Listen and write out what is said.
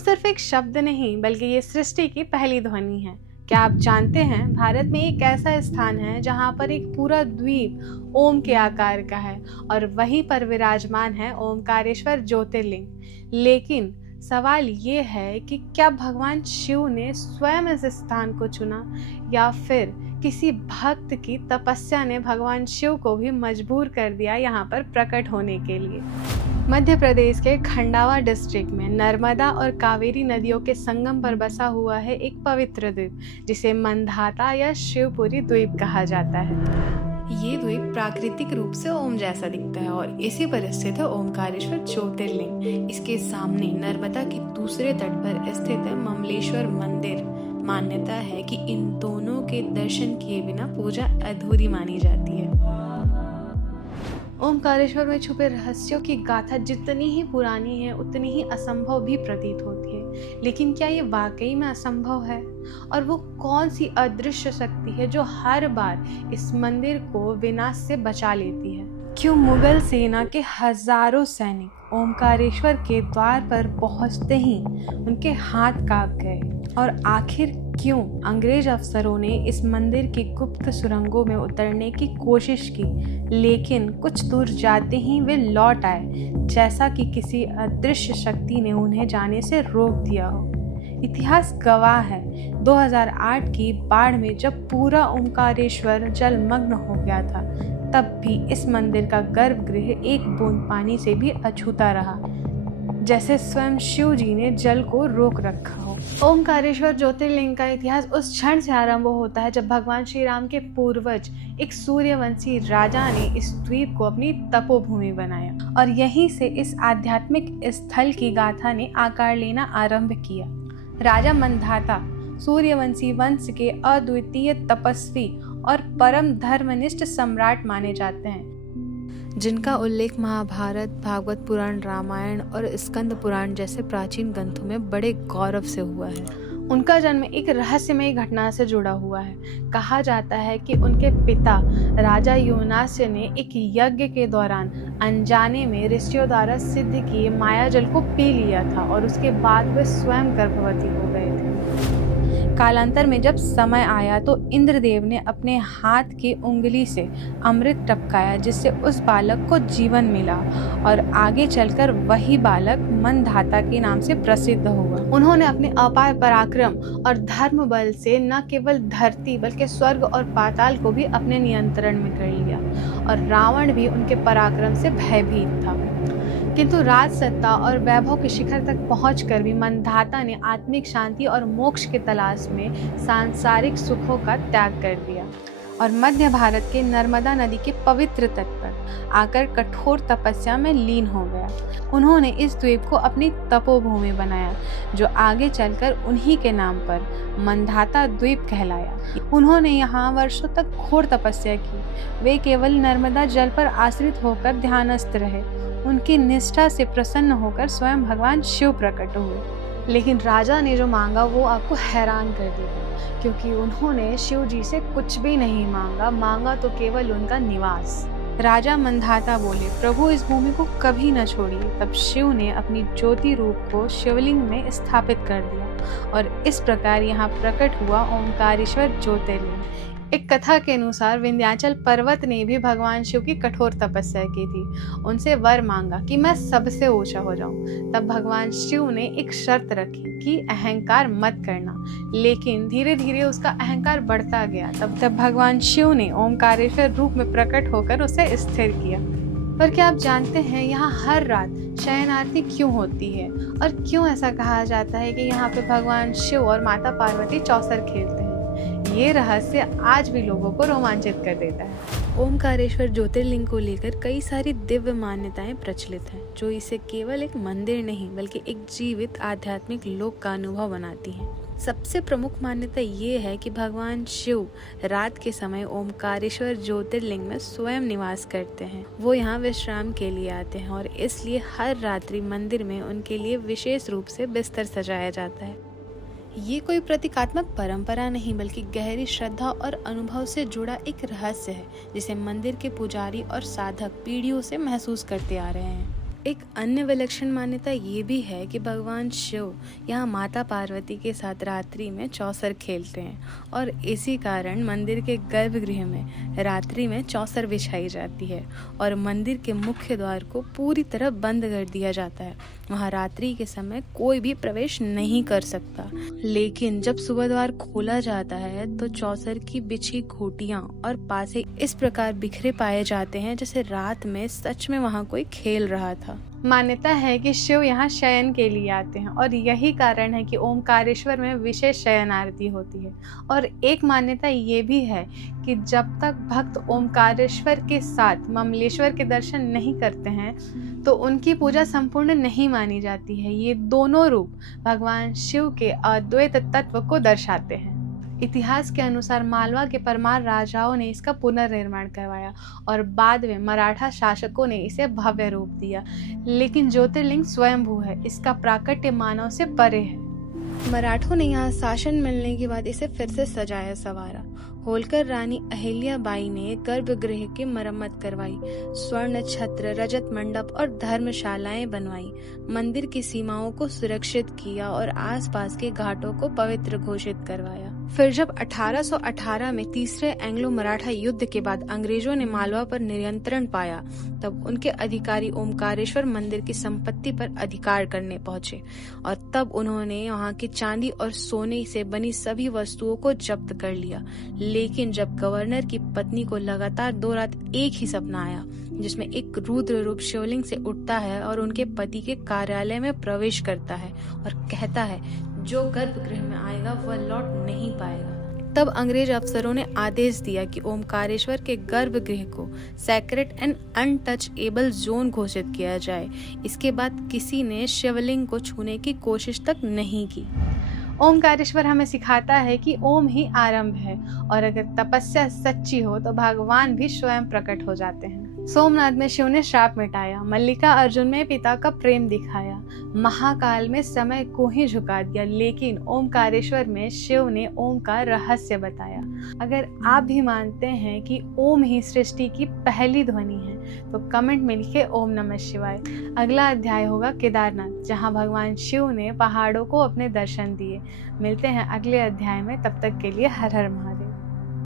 सिर्फ एक शब्द नहीं बल्कि ये सृष्टि की पहली ध्वनि है। क्या आप जानते हैं भारत में एक ऐसा स्थान है जहाँ पर एक पूरा द्वीप ओम के आकार का है और वहीं पर विराजमान है ओमकारेश्वर ज्योतिर्लिंग। लेकिन सवाल ये है कि क्या भगवान शिव ने स्वयं इस स्थान को चुना या फिर किसी भक्त की तपस्या ने भगवान शिव को भी मजबूर कर दिया यहाँ पर प्रकट होने के लिए। मध्य प्रदेश के खंडावा डिस्ट्रिक्ट में नर्मदा और कावेरी नदियों के संगम पर बसा हुआ है एक पवित्र द्वीप जिसे मंधाता या शिवपुरी द्वीप कहा जाता है। ये द्वीप प्राकृतिक रूप से ओम जैसा दिखता है और इसी पर स्थित है ओमकारेश्वर ज्योतिर्लिंग। इसके सामने नर्मदा के दूसरे तट पर स्थित है ममलेश्वर मंदिर। मान्यता है कि इन दोनों के दर्शन किए बिना पूजा अधूरी मानी जाती है। ओमकारेश्वर में छुपे रहस्यों की गाथा जितनी ही पुरानी है उतनी ही असंभव भी प्रतीत होती है। लेकिन क्या ये वाकई में असंभव है? और वो कौन सी अदृश्य शक्ति है जो हर बार इस मंदिर को विनाश से बचा लेती है? क्यों मुगल सेना के हजारों सैनिक ओमकारेश्वर के द्वार पर पहुंचते ही उनके हाथ कांप गए? और आखिर क्यों अंग्रेज अफसरों ने इस मंदिर की गुप्त सुरंगों में उतरने की कोशिश की लेकिन कुछ दूर जाते ही वे लौट आए, जैसा कि किसी अदृश्य शक्ति ने उन्हें जाने से रोक दिया हो? इतिहास गवाह है 2008 की बाढ़ में जब पूरा ओमकारेश्वर जलमग्न हो गया था, तब भी इस मंदिर का गर्भगृह एक बूंद पानी से भी अछूता रहा, जैसे स्वयं शिव जी ने जल को रोक रखा हो। ओमकारेश्वर ज्योतिर्लिंग का इतिहास उस क्षण से आरंभ होता है जब भगवान श्री राम के पूर्वज एक सूर्यवंशी राजा ने इस द्वीप को अपनी तपोभूमि बनाया और यहीं से इस आध्यात्मिक स्थल की गाथा ने आकार लेना आरंभ किया। राजा मंधाता सूर्यवंशी वंश के अद्वितीय तपस्वी और परम धर्मनिष्ठ सम्राट माने जाते हैं, जिनका उल्लेख महाभारत, भागवत पुराण, रामायण और स्कंद पुराण जैसे प्राचीन ग्रंथों में बड़े गौरव से हुआ है। उनका जन्म एक रहस्यमय घटना से जुड़ा हुआ है। कहा जाता है कि उनके पिता राजा यूनास्य ने एक यज्ञ के दौरान अनजाने में ऋषियों द्वारा सिद्ध किए माया जल को पी लिया था और उसके बाद वे स्वयं गर्भवती हो गए थे। कालांतर में जब समय आया तो इंद्रदेव ने अपने हाथ की उंगली से अमृत टपकाया जिससे उस बालक को जीवन मिला और आगे चलकर वही बालक मंधाता के नाम से प्रसिद्ध हुआ। उन्होंने अपने अपार पराक्रम और धर्म बल से न केवल धरती बल्कि स्वर्ग और पाताल को भी अपने नियंत्रण में कर लिया और रावण भी उनके पराक्रम से भयभीत था। किंतु राज सत्ता और वैभव के शिखर तक पहुंचकर भी मंधाता ने आत्मिक शांति और मोक्ष की तलाश में सांसारिक सुखों का त्याग कर दिया और मध्य भारत के नर्मदा नदी के पवित्र तट पर आकर कठोर तपस्या में लीन हो गया। उन्होंने इस द्वीप को अपनी तपोभूमि बनाया जो आगे चलकर उन्हीं के नाम पर मंधाता द्वीप कहलाया। उन्होंने यहाँ वर्षों तक घोर तपस्या की। वे केवल नर्मदा जल पर आश्रित होकर ध्यानस्थ रहे। उनकी निष्ठा से प्रसन्न होकर स्वयं भगवान शिव प्रकट हुए। लेकिन राजा ने जो मांगा वो आपको हैरान कर देगा, क्योंकि उन्होंने शिव जी से कुछ भी नहीं मांगा तो केवल उनका निवास। राजा मंधाता बोले, प्रभु इस भूमि को कभी न छोड़िए। तब शिव ने अपनी ज्योति रूप को शिवलिंग में स्थापित कर दिया और इस प्रकार यहाँ प्रकट हुआ ओमकारेश्वर ज्योतिर्लिंग। एक कथा के अनुसार विंध्याचल पर्वत ने भी भगवान शिव की कठोर तपस्या की थी। उनसे वर मांगा कि मैं सबसे ऊंचा हो जाऊं। तब भगवान शिव ने एक शर्त रखी कि अहंकार मत करना, लेकिन धीरे धीरे उसका अहंकार बढ़ता गया। तब भगवान शिव ने ओमकारेश्वर रूप में प्रकट होकर उसे स्थिर किया। पर क्या आप जानते हैं यहाँ हर रात शयन आरती क्यों होती है और क्यों ऐसा कहा जाता है कि यहाँ पे भगवान शिव और माता पार्वती चौसर खेलते हैं? ये रहस्य आज भी लोगों को रोमांचित कर देता है। ओमकारेश्वर ज्योतिर्लिंग को लेकर कई सारी दिव्य मान्यताएं प्रचलित हैं, जो इसे केवल एक मंदिर नहीं बल्कि एक जीवित आध्यात्मिक लोक का अनुभव बनाती हैं। सबसे प्रमुख मान्यता ये है कि भगवान शिव रात के समय ओमकारेश्वर ज्योतिर्लिंग में स्वयं निवास करते हैं। वो यहाँ विश्राम के लिए आते हैं और इसलिए हर रात्रि मंदिर में उनके लिए विशेष रूप से बिस्तर सजाया जाता है। ये कोई प्रतीकात्मक परंपरा नहीं बल्कि गहरी श्रद्धा और अनुभव से जुड़ा एक रहस्य है जिसे मंदिर के पुजारी और साधक पीढ़ियों से महसूस करते आ रहे हैं। एक अन्य विलक्षण मान्यता ये भी है कि भगवान शिव यहाँ माता पार्वती के साथ रात्रि में चौसर खेलते हैं और इसी कारण मंदिर के गर्भगृह में रात्रि में चौसर बिछाई जाती है और मंदिर के मुख्य द्वार को पूरी तरह बंद कर दिया जाता है। वहाँ रात्रि के समय कोई भी प्रवेश नहीं कर सकता, लेकिन जब सुबह द्वार खोला जाता है तो चौसर की बिछी घोटियां और पासे इस प्रकार बिखरे पाए जाते हैं जैसे रात में सच में वहाँ कोई खेल रहा था। मान्यता है कि शिव यहाँ शयन के लिए आते हैं और यही कारण है कि ओमकारेश्वर में विशेष शयन आरती होती है। और एक मान्यता ये भी है कि जब तक भक्त ओमकारेश्वर के साथ ममलेश्वर के दर्शन नहीं करते हैं तो उनकी पूजा संपूर्ण नहीं मानी जाती है। ये दोनों रूप भगवान शिव के अद्वैत तत्व को दर्शाते हैं। इतिहास के अनुसार मालवा के परमार राजाओं ने इसका पुनर्निर्माण करवाया और बाद में मराठा शासकों ने इसे भव्य रूप दिया, लेकिन ज्योतिर्लिंग स्वयंभू है, इसका प्राकट्य मानव से परे है। मराठों ने यहाँ शासन मिलने के बाद इसे फिर से सजाया संवारा। होलकर रानी अहिल्या बाई ने गर्भगृह की मरम्मत करवाई, स्वर्ण छत्र, रजत मंडप और धर्मशालाएं बनवाई, मंदिर की सीमाओं को सुरक्षित किया और आसपास के घाटों को पवित्र घोषित करवाया। फिर जब 1818 में तीसरे एंग्लो मराठा युद्ध के बाद अंग्रेजों ने मालवा पर नियंत्रण पाया, तब उनके अधिकारी ओमकारेश्वर मंदिर की संपत्ति पर अधिकार करने पहुंचे और तब उन्होंने वहां की चांदी और सोने से बनी सभी वस्तुओं को जब्त कर लिया। लेकिन जब गवर्नर की पत्नी को लगातार 2 रात एक ही सपना आया जिसमें एक रुद्र रूप शिवलिंग से उठता है और उनके पति के कार्यालय में प्रवेश करता है और कहता है जो गर्भगृह में आएगा वह लौट नहीं पाएगा, तब अंग्रेज अफसरों ने आदेश दिया कि ओमकारेश्वर के गर्भगृह को सेक्रेट एंड अनटचेबल जोन घोषित किया जाए। इसके बाद किसी ने शिवलिंग को छूने की कोशिश तक नहीं की। ओमकारेश्वर हमें सिखाता है कि ओम ही आरंभ है और अगर तपस्या सच्ची हो तो भगवान भी स्वयं प्रकट हो जाते हैं। सोमनाथ में शिव ने श्राप मिटाया, मल्लिका अर्जुन में पिता का प्रेम दिखाया, महाकाल में समय को ही झुका दिया, लेकिन ओमकारेश्वर में शिव ने ओम का रहस्य बताया। अगर आप भी मानते हैं कि ओम ही सृष्टि की पहली ध्वनि है तो कमेंट में लिखे ओम नमः शिवाय। अगला अध्याय होगा केदारनाथ, जहां भगवान शिव ने पहाड़ों को अपने दर्शन दिए। मिलते हैं अगले अध्याय में, तब तक के लिए हर हर महादेव।